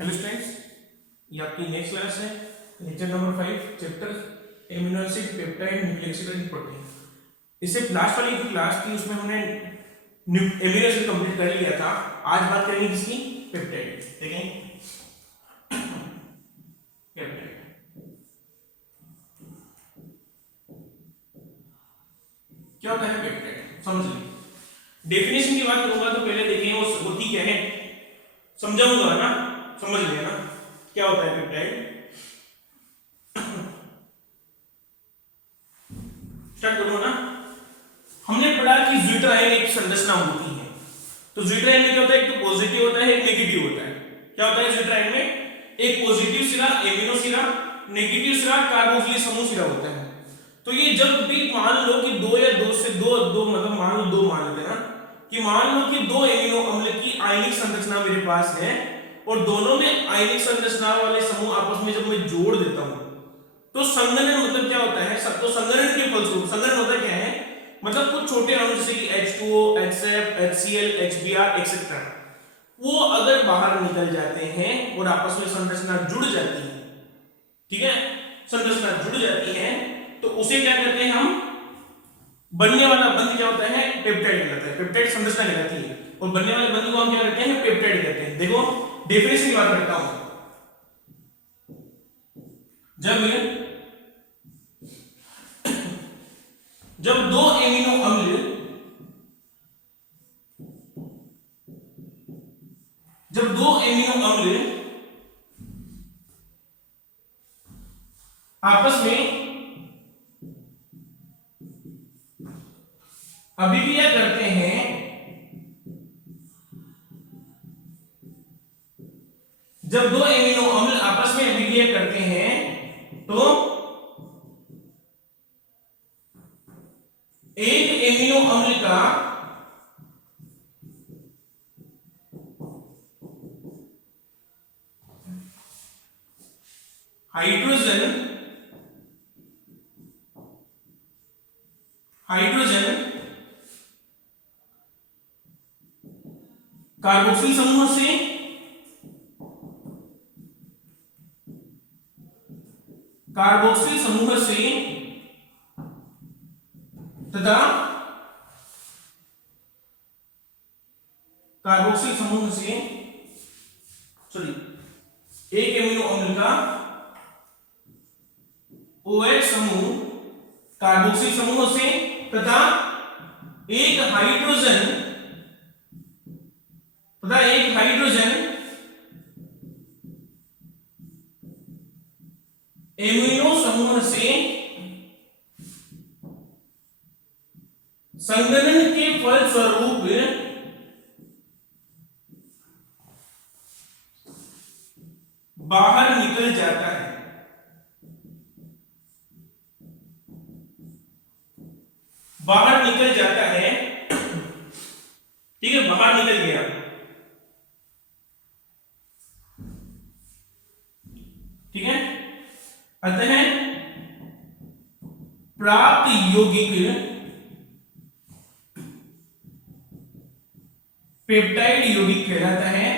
Hello students, ये आपकी next class है। Lecture number 5 chapter amino acid peptide nucleic acid and protein. इससे last वाली जो क्लास थी उसमें हमने एमिनो एसिड कंप्लीट कर लिया था। आज बात करेंगे किसकी? पेप्टाइड। देखें पेप्टाइड क्या होता है। पेप्टाइड समझ लीजिए। डेफिनेशन की बात करूंगा तो पहले देखिए वो होती क्या है, समझाऊंगा ना, समझ लेना क्या होता है पेप्टाइड। स्टार्ट करूँ ना। हमने पढ़ा कि ज्विटर आयन एक संरचना होती है। तो ज्विटर आयन में क्या होता है, एक तो पॉजिटिव होता है, एक नेगेटिव होता है। क्या होता है ज्विटर आयन में? एक पॉजिटिव सिरा एमिनो सिरा, नेगेटिव सिरा कार्बोक्सिलिक समूह सिरा होता है। तो ये जब भी मान लो कि दो या दो से दो दो मतलब मान लो दो मान लेते हैं ना, कि मान लो कि दो एमिनो अम्ल की आयनिक संरचना मेरे पास है और दोनों में आयनिक संरचना वाले समूह आपस में जब मैं जोड़ देता हूं तो संघनन मतलब क्या होता है? सब तो संघनन के फलस्वरूप संघनन होता क्या है, मतलब कुछ छोटे अणु जैसे कि H2O, HCl, HCl, HBr etcetera, वो अगर बाहर निकल जाते हैं और आपस में संरचना जुड़ जाती है, ठीक है, संरचना जुड़ जाती है, तो उसे क्या करते हैं हम? बनने वाला बंध क्या होता है? पेप्टाइड कहलाता है। पेप्टाइड संरचना कहलाती है और बनने वाले बंध को हम क्या कहते हैं? पेप्टाइड कहते हैं। देखो डेफिनेशन की बात करता हूं। जब दो एमिनो अम्ल आपस में अभिक्रिया करते हैं तो एक एमिनो अम्ल का हाइड्रोजन कार्बोक्सिल समूह से तथा कार्बोक्सिल समूह से सॉरी एक एमिनो अम्ल का OH समूह कार्बोक्सिल समूह से तथा एक हाइड्रोजन एमिनो समूह से संघनन के फलस्वरूप बाहर निकल जाता है। ठीक है, बाहर निकल गया। ठीक है, अतः प्राप्त यौगिक पेप्टाइड यौगिक कहलाता है।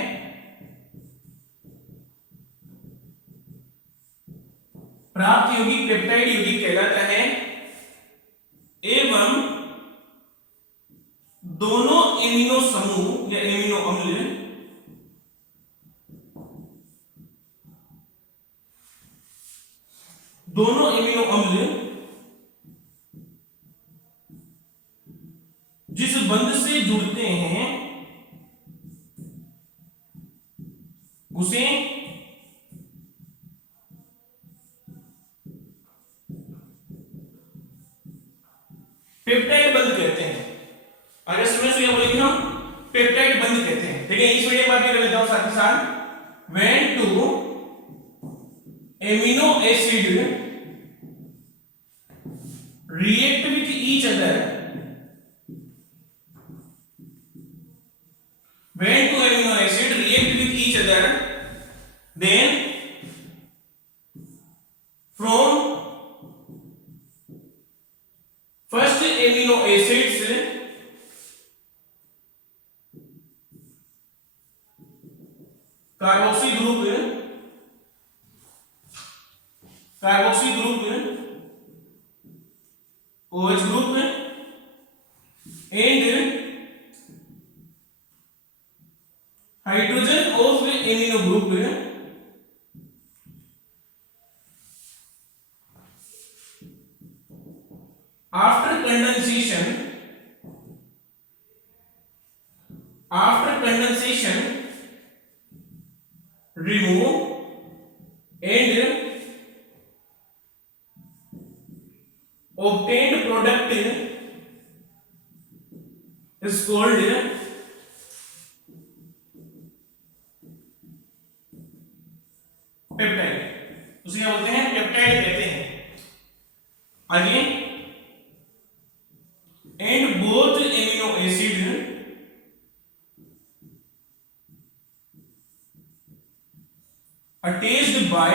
प्राप्त यौगिक पेप्टाइड यौगिक कहलाता है एवं दोनों एमिनो समूह या एमिनो अम्ल जिस बंध से जुड़ते हैं उसे पेप्टाइड बंध कहते हैं। अगर समझ में बोलेंगे हम पेप्टाइड बंध कहते हैं। देखिए इस वीडियो में बात कर लेता हूं साथ ही साथ। When to amino acid react with each other, when two amino acid react with each other, then from first amino acids carboxy group OH group and hydrogen of amino group after condensation remove and obtained product is called peptide. उसे क्या बोलते हैं? Peptide कहते हैं। आगे, and both amino acid attached bye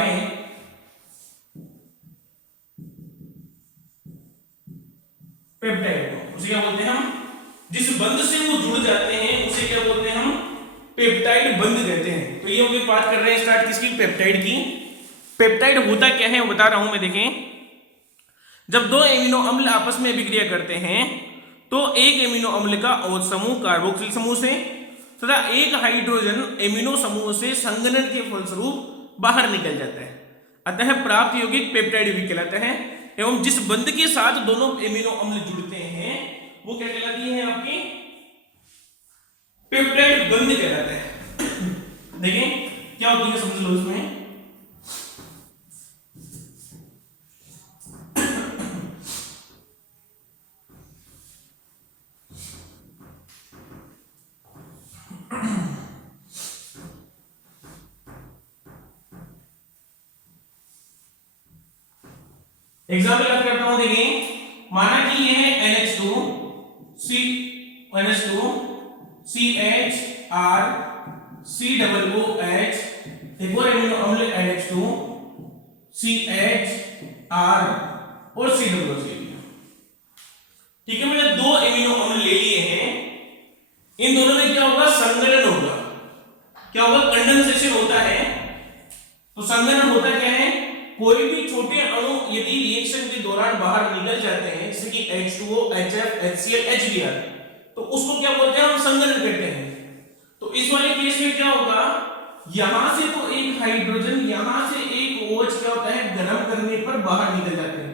peptide. उसे क्या बोलते हैं हम? जिस बंध से वो जुड़ जाते हैं उसे क्या बोलते हैं हम? पेप्टाइड बंध कहते हैं। तो ये हम लोग बात कर रहे हैं स्टार्ट किसकी? पेप्टाइड की। पेप्टाइड होता क्या है वो बता रहा हूं मैं। देखें, जब दो एमिनो अम्ल आपस में अभिक्रिया करते हैं तो एक एमिनो अम्ल का OH समूह कार्बोक्सिल समूह से तथा एक हाइड्रोजन एमिनो समूह से संघनन के फलस्वरूप बाहर निकल जाता है, अतः प्राप्त यौगिक पेप्टाइड यौगिक कहलाता है। एवं जिस बंध के साथ दोनों एमिनो अम्ल जुड़ते हैं वो क्या कहलाती है? आपकी पेप्टाइड बंध कहलाता है। देखिए क्या होती है, समझ लो इसमें। एग्जाम्पल याद करता हूं। देखिए, माना कि यह है NH2 CHR COOH, एक और एमिनो अम्ल NH2 CHR और COOH। ठीक है, मैंने दो एमिनो अम्ल ले लिए हैं। इन दोनों में क्या होगा? संघनन होगा। क्या होगा? कंडेंसेशन होता है। तो संघनन होता क्या है? कोई भी छोटे अणु यदि रिएक्शन के दौरान बाहर निकल जाते हैं, जैसे कि H2O, HF, HCl, HBr, तो उसको क्या बोलते हैं? हम संघनन कहते हैं। तो इस वाले केस में क्या होगा? यहां से तो एक हाइड्रोजन, यहां से एक OH क्या होता है? गर्म करने पर बाहर निकल जाते हैं,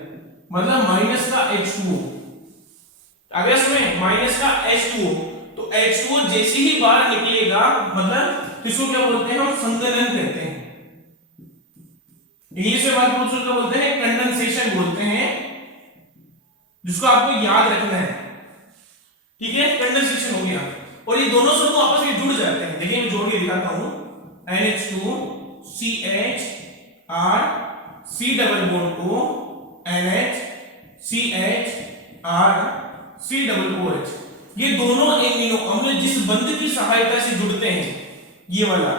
मतलब माइनस का H2O। अगर इसमें माइनस का H2O, तो H2O जैसे ही बाहर निकलेगा, मतलब इसको क्या बोलते हैं? हम संघनन कहते हैं। इंग्लिश में बात क्या बोलते हैं? कंडेंसेशन बोलते हैं, जिसको आपको याद रखना है। ठीक है, कंडेंसेशन हो गया। और ये दोनों समूह आपस में जुड़ जाते हैं। देखिए मैं जोड़ के दिखाता हूं। NH2 CHR C double bond O NH CHR C double OH, ये दोनों एमिनो अम्ल जिस बंध की सहायता से जुड़ते हैं, ये वाला,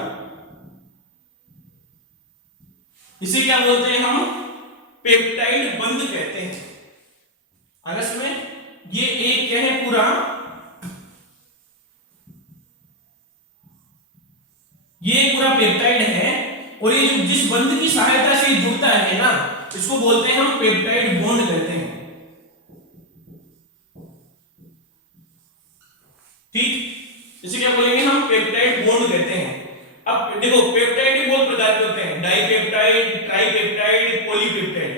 इसे क्या बोलते हैं? हम पेप्टाइड बंध कहते हैं। अगस्त में ये एक क्या है? पूरा पेप्टाइड है। और ये जो जिस बंध की सहायता से जुड़ता है ना, इसको बोलते हैं हम पेप्टाइड बॉन्ड कहते हैं। ठीक, इसे क्या बोलेंगे? हम पेप्टाइड बॉन्ड कहते हैं। अब देखो, पेप्टाइड बहुत प्रकार के होते हैं, डाइपेप्टाइड, ट्राइपेप्टाइड, पॉलीपेप्टाइड।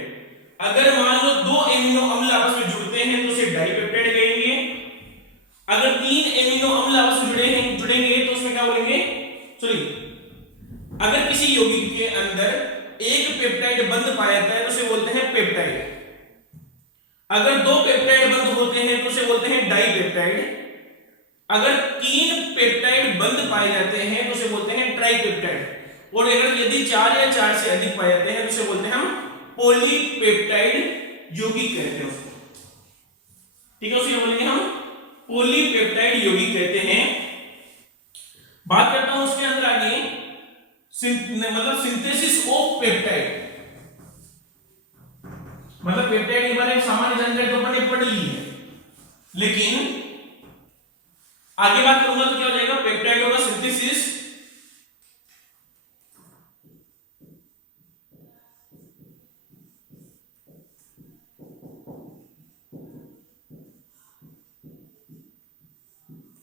अगर मान लो दो एमिनो अम्ल आपस में जुड़ते हैं तो उसे डाइपेप्टाइड कहेंगे। अगर तीन एमिनो अम्ल आपस में जुड़ेंगे तो उसमें क्या बोलेंगे? सॉरी, अगर किसी यौगिक के अंदर एक पेप्टाइड बंध पाया जाता है तो उसे बोलते हैं पेप्टाइड। अगर दो पेप्टाइड बंध होते हैं तो उसे बोलते हैं डाइपेप्टाइड। अगर तीन पेप्टाइड बंध पाए जाते हैं तो उसे बोलते हैं ट्राइपेप्टाइड। और अगर यदि चार या चार से अधिक पाए जाते हैं तो उसे बोलते हैं हम पॉलीपेप्टाइड यौगिक कहते हैं उसको। ठीक है, उसे बोलेंगे हम पॉलीपेप्टाइड यौगिक कहते हैं। बात करता हूं उसके अंदर आगे, मतलब सिंथेसिस ऑफ पेप्टाइड। मतलब पेप्टाइड के बारे में सामान्य जानकारी तो अपने पढ़ ली है, लेकिन आगे बात करूंगा तो क्या हो जाएगा? पेप्टाइड होगा सिंथेसिस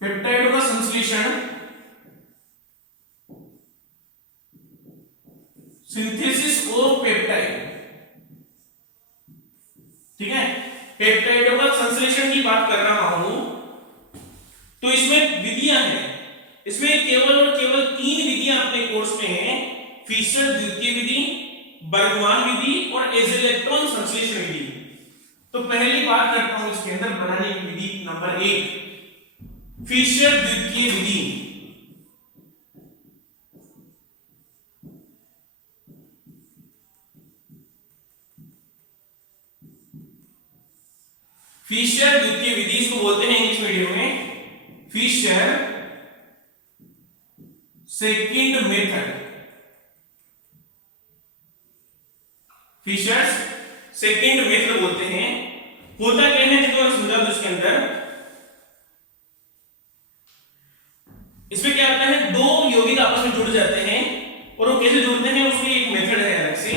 पेप्टाइडों का संश्लेषण, सिंथेसिस ऑफ पेप्टाइड, ठीक है। पेप्टाइडों का संश्लेषण की बात कर रहा हूं तो इसमें विधियां हैं, इसमें केवल और केवल 3 विधियां अपने कोर्स में हैं, फिशर द्वितीय विधि, बर्गमान विधि और एजेलेक्ट्रॉन संश्लेषण विधि। तो पहली बात करता हूं इसके अंदर बनाने की विधि नंबर 1, फिशर द्वितीय विधि। फिशर द्वितीय विधि इसको बोलते हैं इंग्लिश मीडियम में Fisher second method, Fisher second method बोलते हैं। होता क्या है जो समझा दो इसके अंदर, इसमें क्या होता है, दो यौगिक आपस में जुड़ जाते हैं और वो कैसे जुड़ते हैं उसकी एक मेथड है अलग से,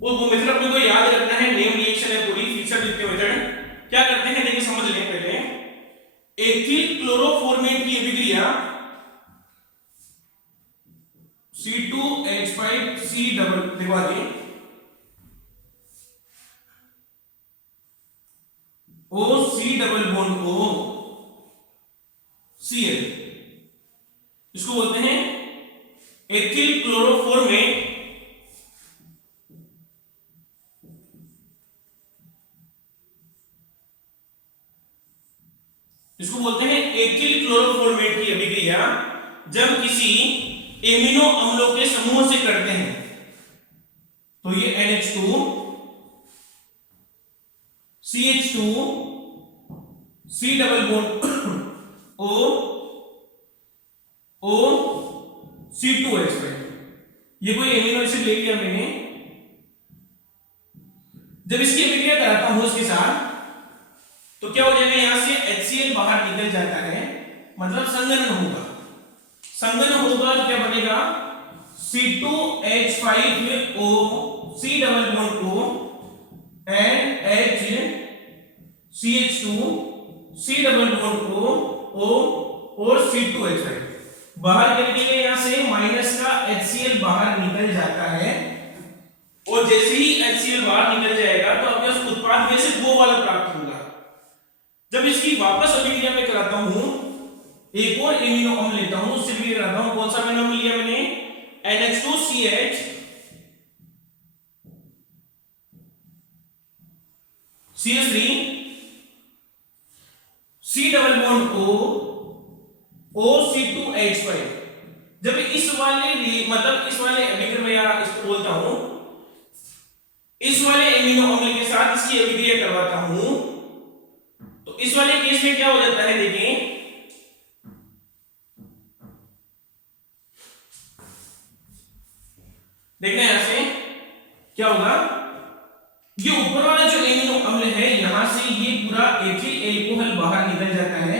वो मेथड अपने को याद रखना है, नेम रिएक्शन है पूरी फिशर द्वितीय मेथड। क्या करते हैं देखिए समझ लें पहले, एथिल क्लोरोफॉर्मेट की अभिक्रिया C2H5C डबल दिखवा दें, OC double bond O Cl, इसको बोलते हैं एथिल क्लोरोफॉर्मेट, इसको बोलते हैं एथिल क्लोरोफॉर्मेट की अभिक्रिया जब किसी एमिनो अम्लों के समूह से करते हैं। तो ये NH2 CH2 C double bond O O C2H5, ये कोई एमिनो एसिड ले लिया मैंने, जब इसकी अभिक्रिया कराता हूं इसके साथ तो क्या हो जाएगा, यहां से HCl बाहर निकल जाता है, मतलब संघनन होगा, संघनन होगा तो क्या बनेगा C2H5O C double bond O and H CH2 C double bond O और C2H5 बाहर करके यहां से माइनस का HCl बाहर निकल जाता है, और जैसे ही HCl बाहर निकल जाएगा तो अपने उस उत्पाद में से वो वाला प्राप्त होगा। जब इसकी वापस अभिक्रिया में कराता हूं, एक और एमिनो अम्ल लेता हूं, उससे भी कराता हूं, कौन सा एमिनो अम्ल लिया मैंने, NH2CH CH3 C double bond O OC2H5, जब इस वाले मतलब इस वाले अभिक्रिया में या इसको बोलता हूं, इस वाले एमिनो अम्ल के साथ इसकी अभिक्रिया करवाता हूं तो इस वाले केस में क्या हो जाता है, देखिए देखना यहां से क्या होगा, ये ऊपर वाला जो एमिनो अम्ल है यहां से ये पूरा एथिल एल्कोहल बाहर निकल जाता है,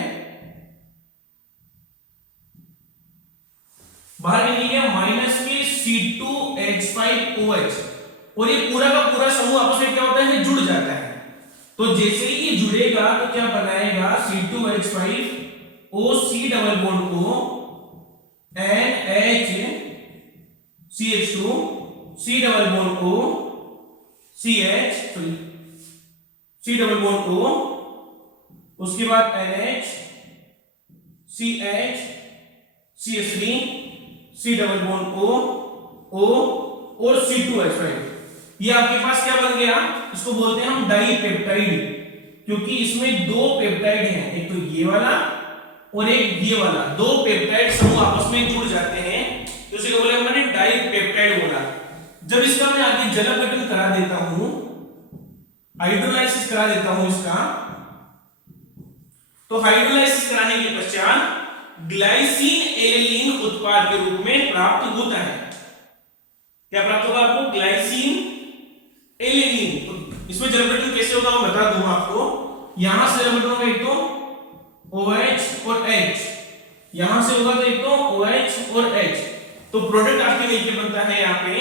बाहर निकल गया माइनस के C2H5OH, और ये पूरा का पूरा समूह आपस में क्या होता है, जुड़ जाता है। तो जैसे ही ये जुड़ेगा तो क्या बनाएगा, C2H5O C double bond O and H CH2 C double bond O CH C double bond O, उसके बाद NH CH CH3 C double bond O और C2H5, ये आपके पास क्या बन गया, इसको बोलते हैं हम डाइपेप्टाइड, क्योंकि इसमें दो पेप्टाइड हैं, एक तो ये वाला और एक ये वाला, दो पेप्टाइड समूह आपस में जुड़ जाते हैं तो इसे बोले हमने डाइपेप्टाइड बोला। जब इसका मैं आगे जल अपघटन करा देता हूं, हाइड्रोलाइसिस करा देता हूं इसका, तो हाइड्रोलाइसिस कराने के पश्चात ग्लाइसिन एलेनिन उत्पाद के रूप में प्राप्त होता है। क्या प्राप्त होगा आपको, ग्लाइसिन एलेनिन। इसमें जल अपघटन कैसे होगा मैं बता दूंगा आपको, यहां से जल अपघटन होगा एक तो OH और H, यहां से होगा तो एक तो OH और H, तो प्रोडक्ट आपके मिलके बनता है यहां पे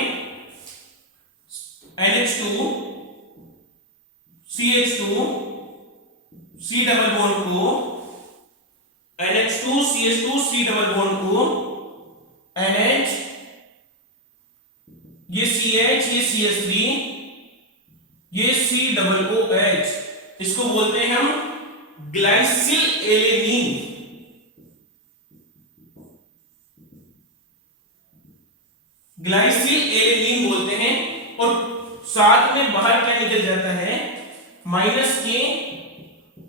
NH2 CH2 C double bond O NH2 CH2 C double bond को NH, ये CH, ये CH3, ये C डबल OH, इसको बोलते हैं हम ग्लाइसिल एलेनीन। ग्लाइसिल एलेनीन बोलते हैं। और साथ में बाहर क्या निकल जाता है, माइनस के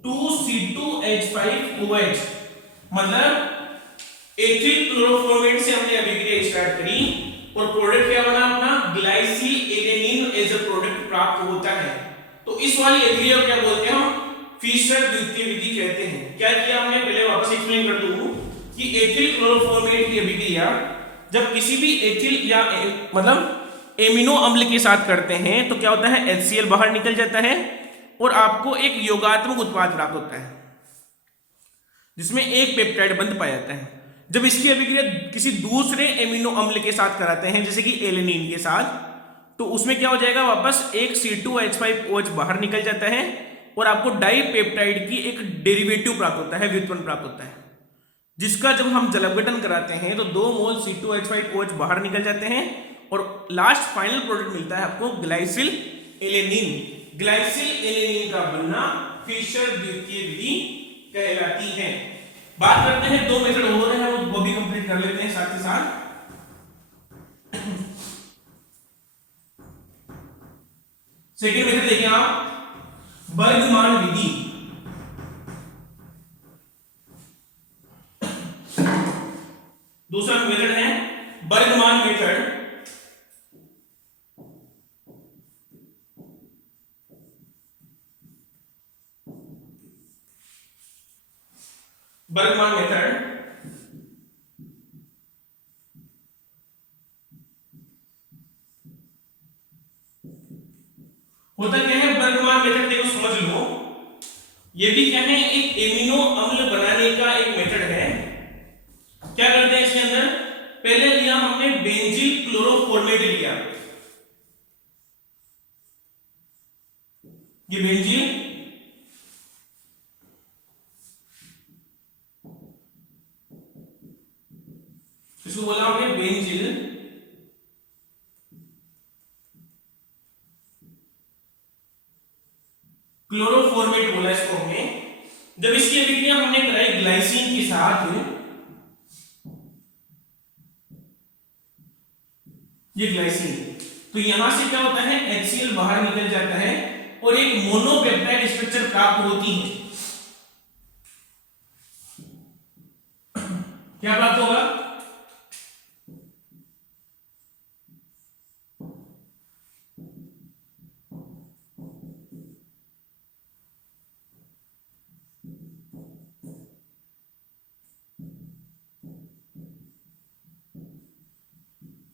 2C2H5OH, मतलब एथिल क्लोरोफॉर्मेट से हमने अभिक्रिया स्टार्ट करी और प्रोडक्ट क्या बना अपना, ग्लाइसिल एलेनीन एज अ प्रोडक्ट प्राप्त होता है। तो इस वाली अभिक्रिया को क्या बोलते हैं हम, फिशर द्वितीय विधि कहते हैं। क्या किया हमने, पहले वापस एक्सप्लेन कर दूं कि एथिल क्लोरोफॉर्मेट की अभिक्रिया जब किसी भी एथिल या मतलब एमिनो अम्ल के साथ करते हैं तो क्या होता है, HCl बाहर निकल जाता है और आपको एक योगात्मक उत्पाद प्राप्त होता है जिसमें एक पेप्टाइड बंध पाया जाता है। जब इसकी अभिक्रिया किसी दूसरे एमिनो अम्ल के साथ कराते हैं जैसे कि एलेनिन के साथ, तो उसमें क्या हो जाएगा, वापस एक C2H5OH बाहर निकल जाता है और आपको डाइपेप्टाइड की एक डेरिवेटिव प्राप्त होता है, व्युत्पन्न प्राप्त होता है, जिसका जब हम जल अपघटन कराते हैं तो 2 मोल C2H5OH बाहर निकल जाते हैं और लास्ट फाइनल प्रोडक्ट मिलता है आपको ग्लाइसिल एलेनीन। ग्लाइसिल एलेनीन का बनना फिशर द्वितीय विधि कहलाती है। बात करते हैं, 2 मेथड हो रहे हैं वो भी कंप्लीट कर लेते हैं साथ ही साथ। सेकेंड मेथड देखिए आप, बर्गमान विधि। दूसरा मेथड है बर्गमान मेथड। बर्गमान मेथड होता क्या है, बर्गमान मेथड देखो समझ लो, ये भी क्या है, एक एमिनो अम्ल बनाने का एक मेथड है। क्या करते हैं इसके अंदर, पहले लिया हमने बेंजील क्लोरोफॉर्मेट लिया, ये बेंजील इसको बोला हमने बेंजील क्लोरोफॉर्मेट बोला इसको हमने। जब इसकी अभिक्रिया हमने कराई ग्लाइसिन के साथ, ये ग्लाइसिन, तो यहां से क्या होता है, HCl बाहर निकल जाता है और एक मोनोपेप्टाइड स्ट्रक्चर प्राप्त होती है। क्या प्राप्त होगा,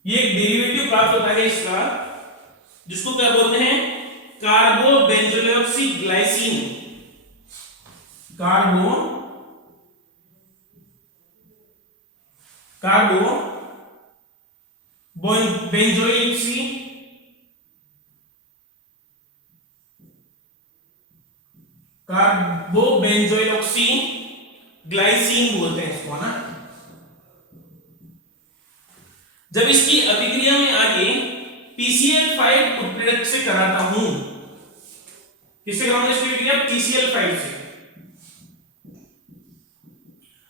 ये एक डेरिवेटिव प्राप्त होता है इसका, जिसको क्या बोलते हैं, कार्बोबेंजोलॉक्सी ग्लाइसिन। कार्बो बेंजोइक्सी कार्बोबेंजोइलॉक्सी ग्लाइसिन बोलते हैं इसको ना। जब इसकी अभिक्रिया में आगे PCl5 उत्प्रेरक से कराता हूं, किससे कराऊंगा इसकी अभिक्रिया, PCl5 से।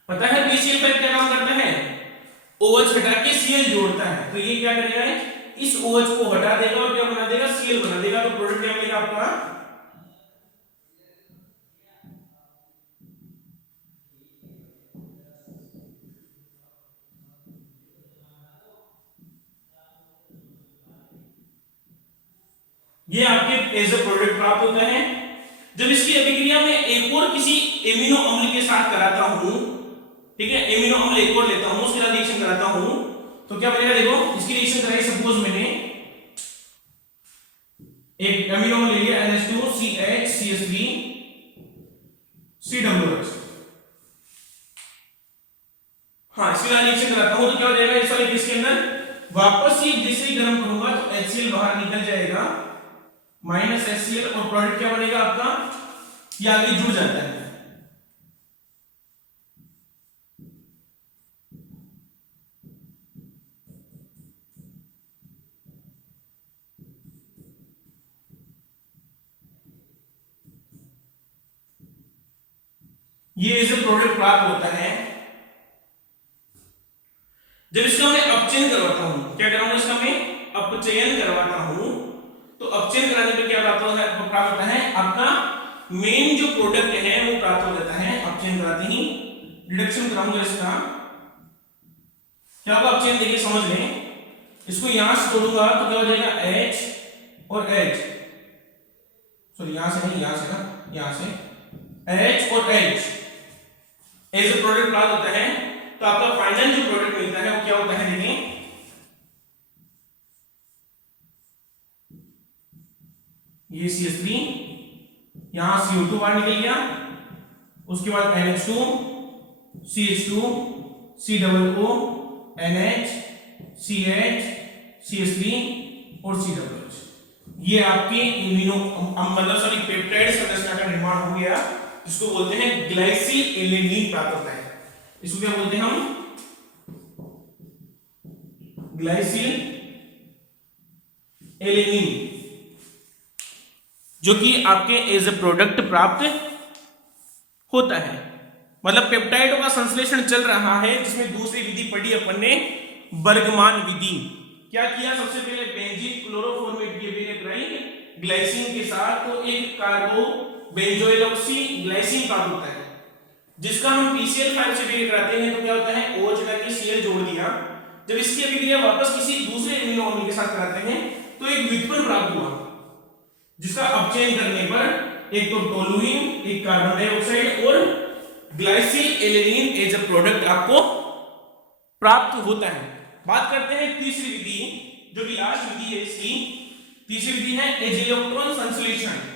पता है PCl5 क्या काम करता है, OH हटा के Cl जोड़ता है, तो ये क्या करेगा, इस OH को हटा देगा और क्या बना देगा, Cl बना देगा। तो प्रोडक्ट क्या मिलेगा आपका, ये आपके एज अ प्रोडक्ट प्राप्त होता है। जब इसकी अभिक्रिया में एक और किसी एमिनो अम्ल के साथ कराता हूं, ठीक है, एमिनो अम्ल एक और लेता हूं, उसके साथ रिएक्शन कराता हूं, तो क्या बनेगा, देखो इसकी रिएक्शन कराई, सपोज मैंने एक एमिनो अम्ल ले लिया NH2 CH CH3 COOH, हाँ इसके साथ रिएक्शन कराता हूं तो क्या हो जाएगा, इस वाले केस के अंदर वापस ही जैसे ही गर्म करूंगा तो HCl बाहर निकल जाएगा, माइनस HCl, और प्रोडक्ट क्या बनेगा आपका, ये आगे जुड़ जाता है। ये इस प्रोडक्ट प्राप्त होता है जब इसका मैं अपचयन करवाता हूं। क्या कराऊंगा, इसका मैं अपचयन करवाता हूं। तो अपचयन कराने पे क्या प्राप्त होता है, आपका मेन जो प्रोडक्ट है वो प्राप्त हो जाता है अपचयन कराते ही। रिडक्शन कराऊंगा इसका, क्या होगा अपचयन, देखिए समझ लें। इसको यहां से तोड़ूंगा तो क्या हो जाएगा, H और H, सॉरी यहां से नहीं, यहां से ना, यहां से H और H एज ए प्रोडक्ट प्राप्त होता है। तो आपका फाइनल जो प्रोडक्ट मिलता है वो क्या होता है, देखिए ये CH3, यहां CO2 बाहर निकल गया, उसके बाद NH2 CH2 COO NH CH CH3 और COH। ये आपके इम्यूनो मतलब सॉरी पेप्टाइड संरचना का निर्माण हो गया, जिसको बोलते हैं ग्लाइसिल एलेनिन प्राप्त होता है। इसको क्या बोलते हैं हम, ग्लाइसिल एलेनिन, जो कि आपके एज ए प्रोडक्ट प्राप्त होता है। मतलब पेप्टाइडों का संश्लेषण चल रहा है, जिसमें दूसरी विधि पढ़ी अपन ने, बर्गमान विधि। क्या किया, सबसे पहले बेंजीन क्लोरोफॉर्मेट की अभिक्रिया कराई ग्लाइसिन के साथ, तो एक कार्बो बेंजोइलॉक्सी ग्लाइसिन प्राप्त होता है, जिसका हम PCl5 से अभिक्रिया कराते हैं तो क्या होता है, OH करके Cl जोड़ दिया। जब इसकी अभिक्रिया वापस किसी दूसरे एमिनो अम्ल के साथ कराते हैं तो एक व्युत्पन्न प्राप्त हुआ, जिसका अपचयन करने पर एक तो टोलुइन, एक कार्बन डाइऑक्साइड और ग्लाइसिल एलेनिन एज अ प्रोडक्ट आपको प्राप्त होता है। बात करते हैं तीसरी विधि, जो कि लास्ट विधि है इसकी। तीसरी विधि है एजेलेक्ट्रॉन संश्लेषण।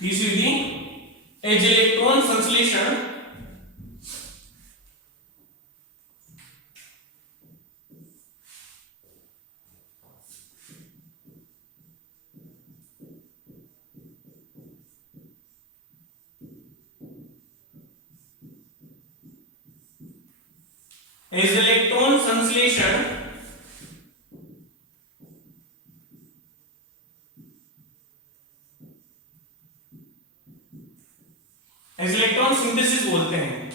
तीसरी विधि एजेलेक्ट्रॉन संश्लेषण। एजेलेक्ट्रॉन संश्लेषण इलेक्ट्रॉन सिंथेसिस बोलते हैं।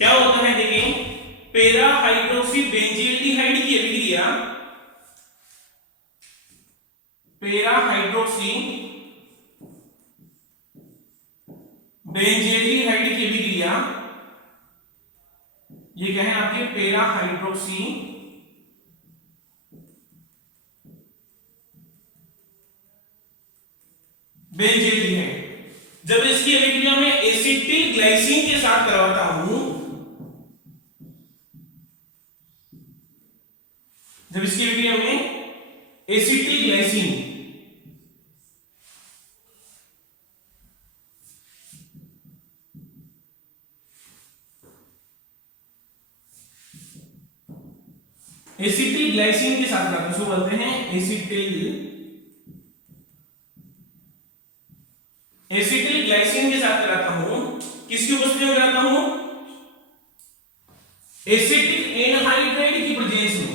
क्या होता है, देखिए पैरा हाइड्रोक्सी बेंजील्डिहाइड की अभिक्रिया, पैरा हाइड्रोक्सी बेंजील्डिहाइड की अभिक्रिया, ये क्या है आपके पैरा हाइड्रोक्सी बेंजील्डिहाइड। जब इसकी अभिक्रिया में एसिटिल ग्लाइसिन के साथ करवाता हूं, जब इसकी अभिक्रिया में एसिटिल ग्लाइसिन एसिटिल ग्लाइसिन के साथ करते हैं, उसको बोलते हैं एसिटिल ग्लाइसिन के साथ कराता हूं। किसकी उपस्थिति में कराता हूं, एसिटिक एनहाइड्राइड की प्रेजेंस में।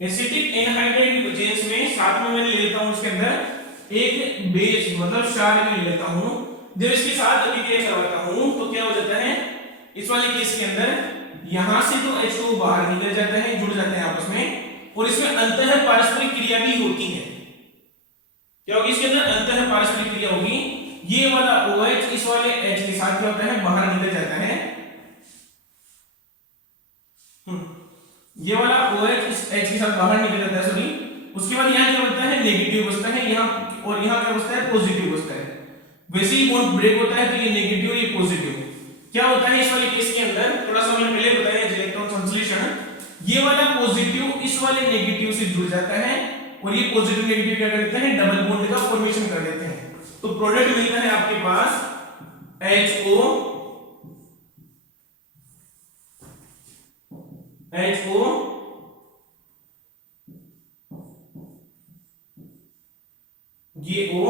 एसिटिक एनहाइड्राइड की प्रेजेंस में साथ में मैं ले लेता हूं उसके अंदर एक बेस मतलब क्षार ले लेता हूं। जब इसके साथ अभिक्रिया करवाता हूं तो क्या हो जाता है, इस वाले केस के अंदर यहां से तो H2O बाहर निकल जाता है, जुड़ जाते हैं आपस में, और इसमें अंतः पारस्परिक क्रिया भी होती है। क्या होगी, इसके अंदर अंतः पारस्परिक क्रिया होगी। ये वाला OH इस वाले H के साथ क्या होता है, बाहर निकल जाता है। ये वाला OH इस H के साथ बाहर निकल जाता है, सॉरी। उसके बाद यहाँ क्या बचता है, नेगेटिव बचता है यहाँ, और यहाँ क्या बचता है, पॉजिटिव बचता है। वैसे ही बॉन्ड ब्रेक होता है तो ये नेगेटिव ये पॉजिटिव। क्या होता है इस वाले केस के अंदर, थोड़ा सा मैंने पहले बताया इलेक्ट्रॉन संश्लेषण, ये वाला पॉजिटिव इस वाले नेगेटिव से जुड़ जाता है, और ये पॉजिटिव नेगेटिव क्या करते हैं, डबल बॉन्ड का फॉर्मेशन कर देते हैं। तो प्रोडक्ट मिलता है आपके पास HO ये O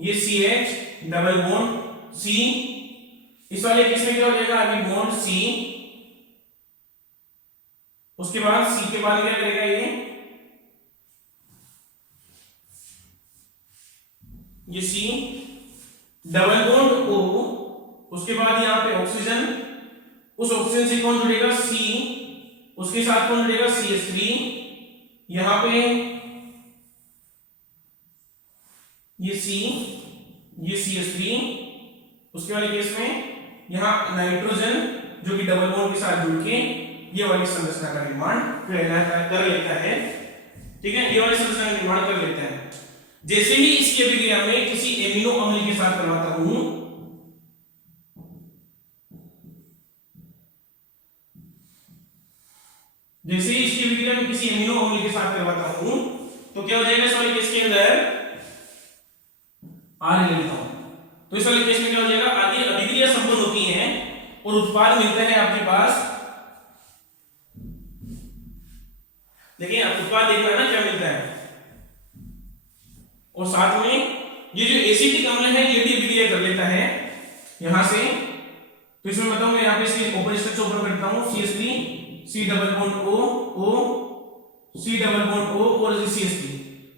ये CH डबल बॉन्ड C, इस वाले केस में क्या हो जाएगा, आगे बॉन्ड C, उसके बाद C के बाद क्या करेगा ये C डबल बॉन्ड O, उसके बाद यहाँ पे ऑक्सीजन, उस ऑक्सीजन से कौन जुड़ेगा C, उसके साथ कौन जुड़ेगा CH3, यहां पे ये C, ये CH3, उसके वाले केस में यहां नाइट्रोजन जो कि डबल बॉन्ड के साथ जुड़ के ये वाली संरचना का निर्माण कर लेता है। ठीक है, ये वाली संरचना का निर्माण कर लेता है। जैसे ही इसकी अभिक्रिया में किसी एमिनो अम्ल के साथ करवाता हूं, जैसे ही इसकी अभिक्रिया में किसी एमिनो अम्ल के साथ करवाता हूं तो क्या हो जाएगा इस वाले केस के अंदर R ले लेता हूं, तो इस वाले केस में क्या हो जाएगा, आगे अभिक्रिया संपन्न होती है और उत्पाद मिलता है आपके पास। देखिए उत्पाद देखना है ना क्या मिलता है, और साथ में ये जो एसिटिक अम्ल है ये भी अभिक्रिया कर लेता है यहां से। तो इसमें बताऊंगा, यहाँ पे इसकी ओपन स्ट्रक्चर ओपन करता हूं, CH3 C double bond O C double bond O और CH3,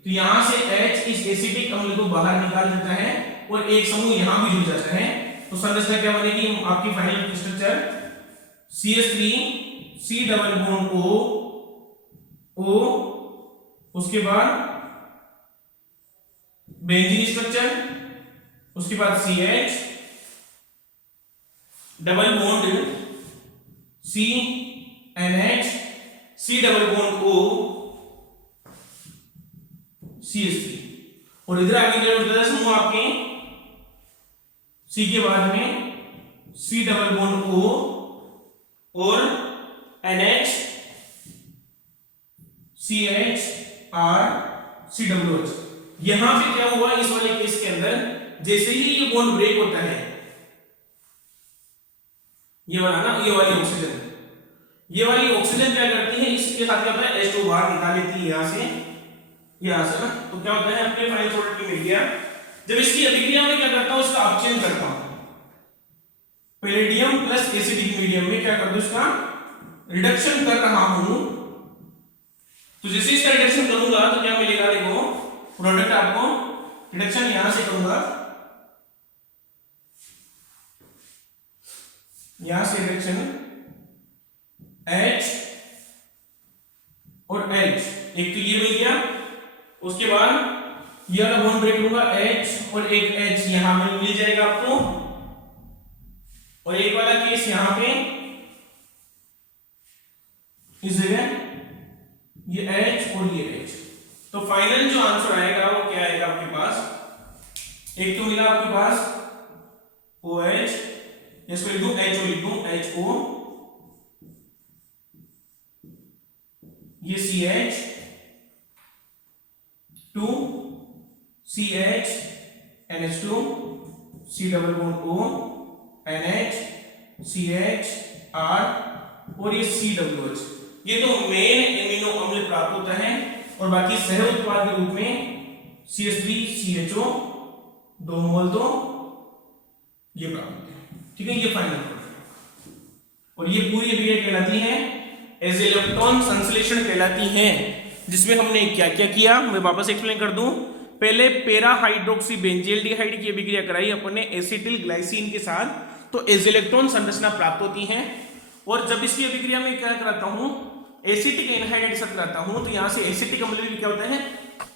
तो यहां से H इस एसिटिक अम्ल को बाहर निकाल देता है और एक समूह यहां भी जुड़ जाता है। तो संरचना क्या बनेगी आपकी final structure, CH3 C double bond O, उसके बाद बेंजीन स्ट्रक्चर, उसके बाद CH double bond C NH C double bond O CH3, और इधर आगे क्या होता है समूह आपके C के बाद में C डबल बॉन्ड O और NH CH R C double OH। यहां पे क्या हुआ इस वाले केस के अंदर, जैसे ही ये बॉन्ड ब्रेक होता है, ये वाला ना, ये वाली ऑक्सीजन क्या करती है, इसके साथ क्या होता है H2 बाहर निकाल लेती है यहां से ना। तो क्या होता है आपके फाइनल प्रोडक्ट मिल गया। जब इसकी अभिक्रिया में क्या करता हूं, इसका अपचयन करता हूं, पैलेडियम प्लस एसिडिक मीडियम में क्या कर दूं, इसका रिडक्शन कर रहा हूं। तो जैसे इसका रिडक्शन करूंगा तो क्या मिलेगा, देखो प्रोडक्ट आपको, रिडक्शन यहां से करूंगा, यहां से रिडक्शन H और H, एक तो ये मिल गया, उसके बाद ये वाला बॉन्ड ब्रेक लूंगा H और एक H यहां में मिल जाएगा आपको, और एक वाला केस यहां पे इस जगह ये H और ये H। तो फाइनल जो आंसर आएगा वो क्या आएगा आपके पास, एक तो मिला आपके पास OH, इसको लिख दूं H और लिख दूं HO, ये CH 2 CH NH2 C double bond O NH CH R और ये C डबल OH। ये तो मेन एमिनो अम्ल प्राप्त होता है, और बाकी सह उत्पाद के रूप में CH3 CHO 2 मोल तो ये प्राप्त होते हैं। ठीक है, ये फाइनल प्रोडक्ट, और ये पूरी अभिक्रिया कहलाती है इलेक्ट्रॉन संश्लेषण कहलाती है, जिसमें हमने क्या क्या किया मैं वापस एक्सप्लेन कर दूं। पहले पैरा हाइड्रोक्सी बेंजील्डिहाइड की अभिक्रिया कराई अपने एसिटिल ग्लाइसिन के साथ, तो इलेक्ट्रॉन संरचना प्राप्त होती है। और जब इसकी अभिक्रिया में क्या कराता हूं, एसिटिक एनहाइड्राइड के साथ कराता हूं, तो यहां से एसिटिक अम्ल भी क्या होता है,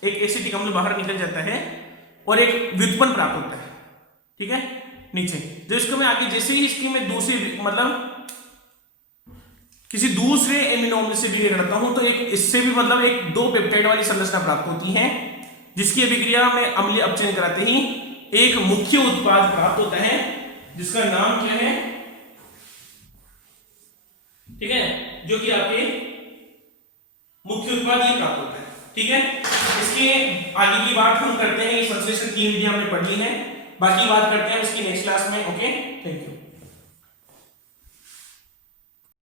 एक एसिटिक अम्ल बाहर निकल जाता है और एक व्युत्पन्न प्राप्त होता है। ठीक है, नीचे जब इसको मैं आगे जैसे ही इसकी मैं दूसरी मतलब किसी दूसरे एमिनो अम्ल से अभिक्रिया करता हूं, तो एक इससे भी मतलब एक 2 पेप्टाइड वाली संरचना प्राप्त होती है, जिसकी अभिक्रिया में अम्लीय अपचयन कराते ही एक मुख्य उत्पाद प्राप्त होता है, जिसका नाम क्या है, ठीक है, जो कि आपके मुख्य उत्पाद ये प्राप्त होता है। ठीक है, इसके आगे की बात हम करते हैं, ये संश्लेषण 3 विधियां हमने पढ़ ली है, बाकी बात करते हैं इसकी नेक्स्ट क्लास में। Okay, thank you.